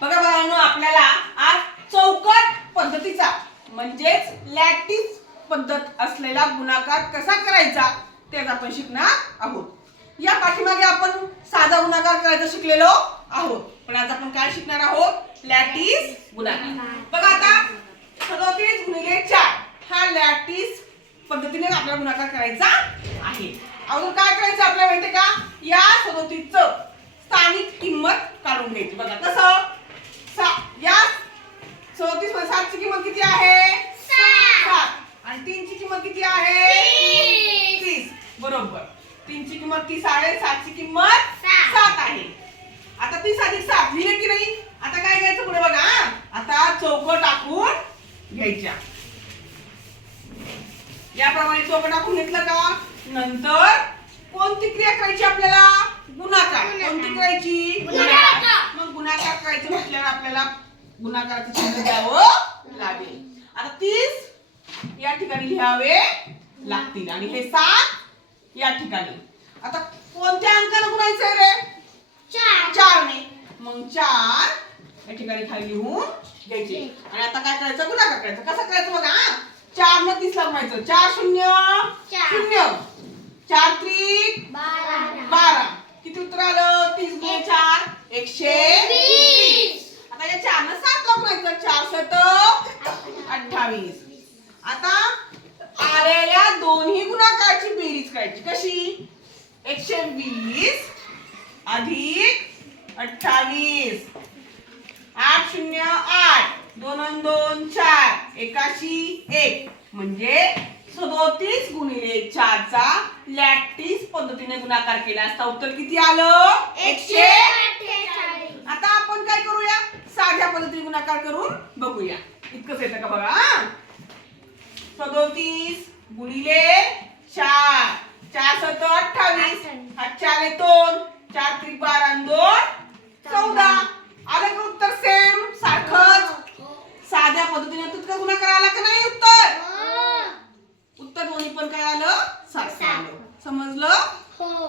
बघा बाळांनो, आपल्याला आज चौकट पद्धतीचा म्हणजेच लॅटिस पद्धत असलेला गुणाकार कसा करायचा ते आपण शिकणार आहोत. या पाठीमागे आपण साधा गुणाकार करायचा शिकलेलो आहोत, पण आज आपण काय शिकणार आहोत? लॅटिस गुणाकार. बघा आता 37 गुणिले 4 हा लॅटिस पद्धतीने आपल्याला गुणाकार करायचा आहे. अजून काय करायचं आपल्याला माहितीये का? या 37 च स्थानिक किंमत काढून घ्यायची. बघा कसं? या 37 मध्ये 7 ची किंमत किती आहे? 7 आणि 3 ची किंमत किती आहे? 30. बरोबर. 3 ची किंमत 30 आहे, 7 ची किंमत 7 आहे. आता 30 अधिक 7 लिहिले की नाही? आता काय घ्यायचं पुढे बघा. आता चौक टाकून घ्यायच्या. याप्रमाणे चौक टाकून घेतलं का? नंतर कोणती क्रिया करायची आपल्याला? गुणाकार. कोणती करायची? गुणाकार. मग गुणाकार करायचं म्हटल्यावर आपल्याला गुणाकाराचं चिन्ह द्यावं लागेल. आता 30 या ठिकाणी लिहावे लागतील आणि हे 7 या ठिकाणी. आता कोणत्या अंकाने गुणायचंय रे? 4 ने. मग 4 या ठिकाणी खाली लिहून घ्यायचे आणि आता काय करायचं? गुणाकार करायचं. कसं करायचं बघा. 4 ने 30 ला गुणायचं. 4 0 0 4 त्रिक 12. किती उत्तर आलं? 30 गुणिले 4 120. आता या 4 ने 7 ला गुणायचं. 4 7 28. आता आलेल्या दोन्ही गुणाकाराची बेरीज करायची. कशी? 120 अधिक 28. 8 0 8 2 2 4 81 1 म्हणजे 37 गुणिले 4 चा लॅटिस पद्धतीने गुणाकार केला असता उत्तर किती आलं? 148. आता आपण काय करूया? साध्या पद्धतीने गुणाकार करून बघूया. इतकंच येतं का बघा. 37 गुणिले 4 4 7 28 4 ने 2 4 त्रिक 12 आणि 2 14. आलं का उत्तर? सेम सारखंच. साध्या पद्धतीने तितकं गुणाकार आला का नाही उत्तर? उत्तर दोन्ही पण काय आलं? सारखं आलं. समजलं? हो.